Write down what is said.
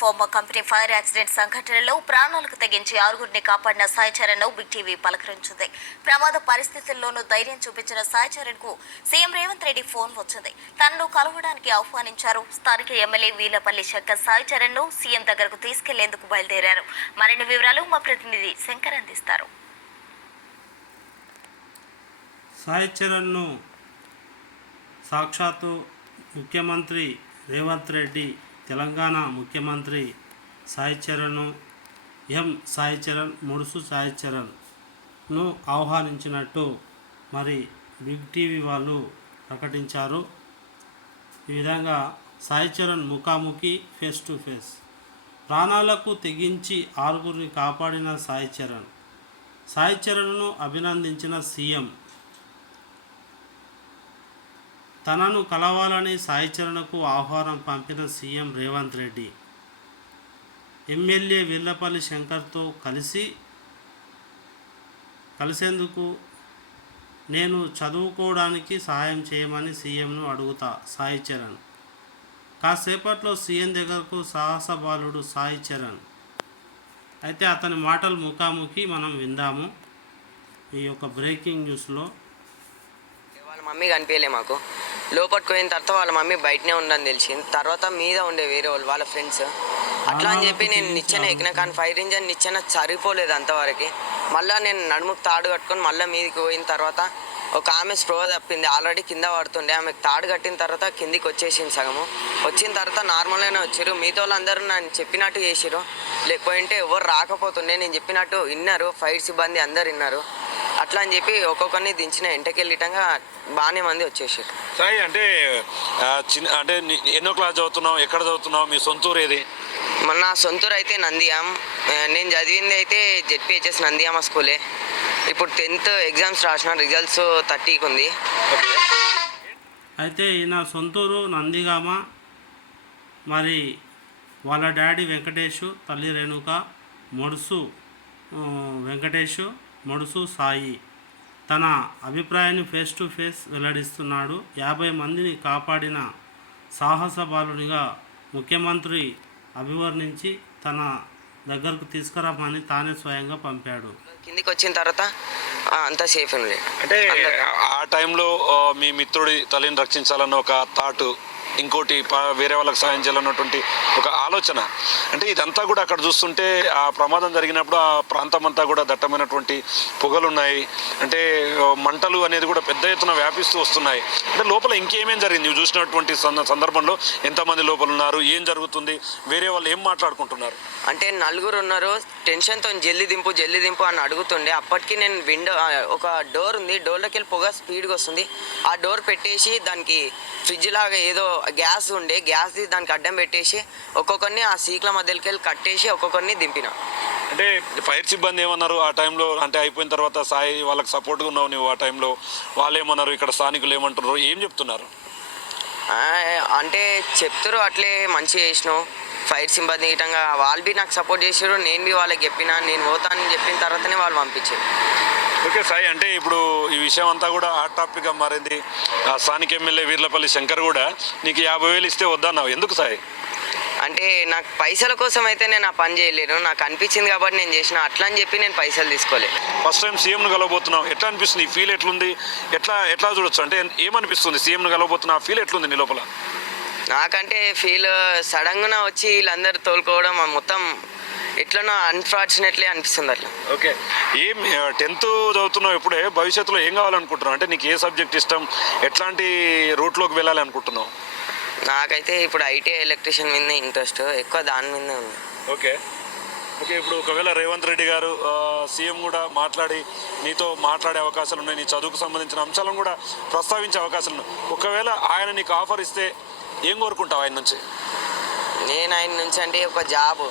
FOMO company fire accident సంఘటనలో ప్రాణాలకు తెగించి ఆరుగురిని కాపాడిన సాయి చరణ్ బిగ్ టీవీ పలకరించింది. ప్రమాద పరిస్థితుల్లోనూ ధైర్యం చూపించిన సాయి చరణ్కు సీఎం రేవంత్ రెడ్డి ఫోన్ వచ్చింది. తనను కలవడానికి ఆహ్వానించారు. స్థానిక ఎమ్మెల్యే వీలపల్లి శంకర్ సాయి చరణ్ను సీఎం దగ్గరకు తీసుకెళ్ళేందుకు బయలుదేరారు. మరిన్ని వివరాలు మా ప్రతినిధి శంకర్ అందిస్తారు. సాయి చరణ్ను సాక్షాత్తు ముఖ్యమంత్రి రేవంత్ రెడ్డి తెలంగాణ ముఖ్యమంత్రి సాయి చరణ్ ఎం సాయి చరణ్ ముడుసు సాయి చరణ్ను ఆహ్వానించినట్టు మరి బిగ్ టీవీ వాళ్ళు ప్రకటించారు. ఈ విధంగా సాయి చరణ్ ముఖాముఖి ఫేస్ టు ఫేస్. ప్రాణాలకు తెగించి ఆరుగురిని కాపాడిన సాయి చరణ్. సాయి చరణ్ను అభినందించిన సీఎం తనను కలవాలని సాయిచరణకు ఆహ్వానం పంపిన సీఎం రేవంత్ రెడ్డి. ఎమ్మెల్యే వీర్లపల్లి శంకర్తో కలిసి కలిసేందుకు నేను చదువుకోవడానికి సహాయం చేయమని సీఎంను అడుగుతా సాయి చరణ్ కాసేపట్లో సీఎం దగ్గరకు సాహస బాలుడు సాయి చరణ్ అయితే అతని మాటలు ముఖాముఖి మనం విందాము. ఈ యొక్క బ్రేకింగ్ న్యూస్లో. వాళ్ళ మమ్మీ కనిపించలే మాకు. లోపలికి పోయిన తర్వాత వాళ్ళ మమ్మీ బయటనే ఉందని తెలిసింది. తర్వాత మీద ఉండే వేరే వాళ్ళు వాళ్ళ ఫ్రెండ్స్ అట్లా అని చెప్పి నేను నిచ్చెన ఎక్కిన కానీ ఫైర్ ఇంజన్ నిచ్చెన సరిపోలేదు అంతవరకు. మళ్ళీ నేను నడుముకు తాడు కట్టుకొని మళ్ళీ మీదకి పోయిన తర్వాత ఒక ఆమె స్ప్రో తప్పింది. ఆల్రెడీ కింద పడుతుండే. ఆమెకు తాడు కట్టిన తర్వాత కిందికి వచ్చేసింది సగము. వచ్చిన తర్వాత నార్మల్గానే వచ్చారు. మిగతా వాళ్ళందరూ నన్ను చెప్పినట్టు చేసిరు లేకపోయింటే ఎవరు రాకపోతుండే. నేను చెప్పినట్టు విన్నారు. ఫైర్ సిబ్బంది అందరు విన్నారు. అట్లా అని చెప్పి ఒక్కొక్కరిని దించిన ఎంటకెళ్ళిటంగా బాగానే మంది వచ్చేసారు సాయి అంటే చిన్న అంటే ఎన్నో క్లాస్ చదువుతున్నావు? ఎక్కడ చదువుతున్నావు? మీ సొంత ఊరు ఏది? మన సొంతూరు అయితే నందియాం. ఆ, నేను చదివింది అయితే జెడ్పిహెచ్ఎస్ నందియామ స్కూలే. ఇప్పుడు టెన్త్ ఎగ్జామ్స్ రాసిన రిజల్ట్స్ థర్టీకి ఉంది. అయితే ఈయన సొంతూరు నందిగామ. మరి వాళ్ళ డాడీ వెంకటేషు తల్లి రేణుక మొడుసు వెంకటేషు మొడుసు సాయి. తన అభిప్రాయాన్ని ఫేస్ టు ఫేస్ వెల్లడిస్తున్నాడు. యాభై మందిని కాపాడిన సాహస బాలునిగా ముఖ్యమంత్రి అభివర్ణించి తన దగ్గరకు తీసుకురమ్మని తానే స్వయంగా పంపాడు. కిందికి వచ్చిన తర్వాత అంతా సేఫ్ అంటే ఆ టైంలో మీ మిత్రుడి తల్లిని రక్షించాలన్న ఒక థాట్ ఇంకోటి వేరే వాళ్ళకి సాయం చేయాలన్నటువంటి ఒక ఆలోచన. అంటే ఇదంతా కూడా అక్కడ చూస్తుంటే ఆ ప్రమాదం జరిగినప్పుడు ఆ ప్రాంతం అంతా కూడా దట్టమైనటువంటి పొగలు ఉన్నాయి అంటే మంటలు అనేది కూడా పెద్ద ఎత్తున వ్యాపిస్తూ వస్తున్నాయి. అంటే లోపల ఇంకేమేం జరిగింది? నువ్వు చూసినటువంటి సందర్భంలో ఎంతమంది లోపల ఉన్నారు ఏం జరుగుతుంది? వేరే వాళ్ళు ఏం మాట్లాడుకుంటున్నారు? అంటే నలుగురు ఉన్నారు టెన్షన్తో జల్లి దింపు జల్లి దింపు అని అడుగుతుండే. అప్పటికి నేను విండో ఒక డోర్ ఉంది. డోర్లోకి వెళ్ళి పొగ స్పీడ్గా వస్తుంది. ఆ డోర్ పెట్టేసి దానికి ఫ్రిడ్జ్ లాగా ఏదో గ్యాస్ ఉండే గ్యాస్ దానికి అడ్డం పెట్టేసి ఒక్కొక్కరిని ఆ సీట్ల మధ్యలోకి వెళ్ళి కట్టేసి ఒక్కొక్కరిని దింపిన. అంటే ఫైర్ సిబ్బంది ఏమన్నారు? ఆ టైంలో అంటే అయిపోయిన తర్వాత సాయి వాళ్ళకి సపోర్ట్గా ఉన్నావు నువ్వు ఆ టైంలో. వాళ్ళు ఏమన్నారు ఇక్కడ స్థానికులు ఏమంటున్నారు? ఏం చెప్తున్నారు? అంటే చెప్తారు అట్లే మంచిగా చేసినావు. ఫైర్ సిబ్బంది ఇటంగా వాళ్ళు బి నాకు సపోర్ట్ చేసారు నేను బి వాళ్ళకి చెప్పిన నేను పోతానని చెప్పిన తర్వాతనే వాళ్ళు పంపించారు ఓకే సాయి అంటే ఇప్పుడు ఈ విషయం అంతా కూడా హాట్ టాపిక్గా మారింది. ఆ స్థానిక ఎమ్మెల్యే వీర్లపల్లి శంకర్ కూడా నీకు యాభై వేలు ఇస్తే వద్దన్నావు. ఎందుకు సాయి? అంటే నాకు పైసల కోసం అయితే నేను ఆ పని చేయలేను. నాకు అనిపించింది కాబట్టి నేను చేసిన అట్లా అని చెప్పి నేను పైసలు తీసుకోలేదు. ఫస్ట్ టైం సీఎంను కలవబోతున్నావు. ఎట్లా అనిపిస్తుంది? ఈ ఫీల్ ఎట్లుంది? ఎట్లా ఎట్లా చూడొచ్చు? అంటే ఏమనిపిస్తుంది? సీఎంను కలవబోతున్నా ఆ ఫీల్ ఎట్లుంది నీ లోపల? నాకంటే ఫీల్ సడన్గా వచ్చి వీళ్ళందరూ తోలుకోవడం మొత్తం ఎట్లనో అన్ఫార్చునేట్లీ అనిపిస్తుంది అట్లా. ఓకే. ఏం టెన్త్ చదువుతున్నావు ఇప్పుడే భవిష్యత్తులో ఏం కావాలనుకుంటున్నావు? అంటే నీకు ఏ సబ్జెక్ట్ ఇష్టం? ఎట్లాంటి రూట్లోకి వెళ్ళాలి అనుకుంటున్నావు? నాకైతే ఇప్పుడు ఐటీ ఎలక్ట్రీషియన్ మీద ఇంట్రెస్ట్ ఎక్కువ దాని మీదే ఉంది. ఓకే. ఓకే ఇప్పుడు ఒకవేళ రేవంత్ రెడ్డి గారు సీఎం కూడా మాట్లాడి నీతో మాట్లాడే అవకాశాలు ఉన్నాయి నీ చదువుకు సంబంధించిన అంశాలను కూడా ప్రస్తావించే అవకాశాలు ఉన్నాయి. ఒకవేళ ఆయన నీకు ఆఫర్ ఇస్తే ఏం కోరుకుంటావు ఆయన నుంచి? నేను ఆయన నుంచి అంటే ఒక జాబ్.